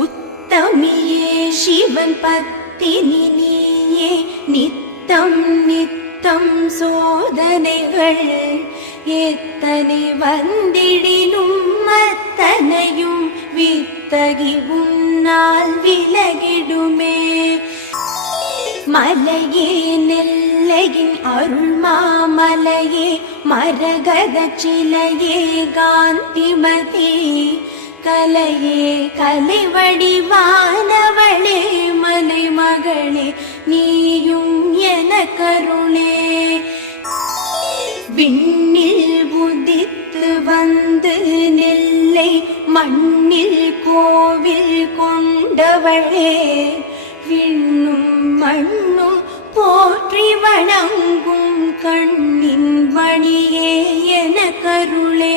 உத்தமியே சிவன் பத்தினி நீயே நித்தம் நித்தம் சோதனைகள் எத்தனை வந்திடினும் அத்தனையும் வித்தகி உன்னால் விலகிடுமே. மலையே நெல்லையின் அருள் மாமலையே மரகத சிலையே காந்திமதி கலையே கலை வடிவானவளே மலை மகளே நீயும் என கருளே. விண்ணில் உதித்து வந்து நெல்லை மண்ணில் கோவில் கொண்டவளே விண்ணும் மண்ணும் போற்றி வணங்கும் கண்ணின் மணியே என கருளே.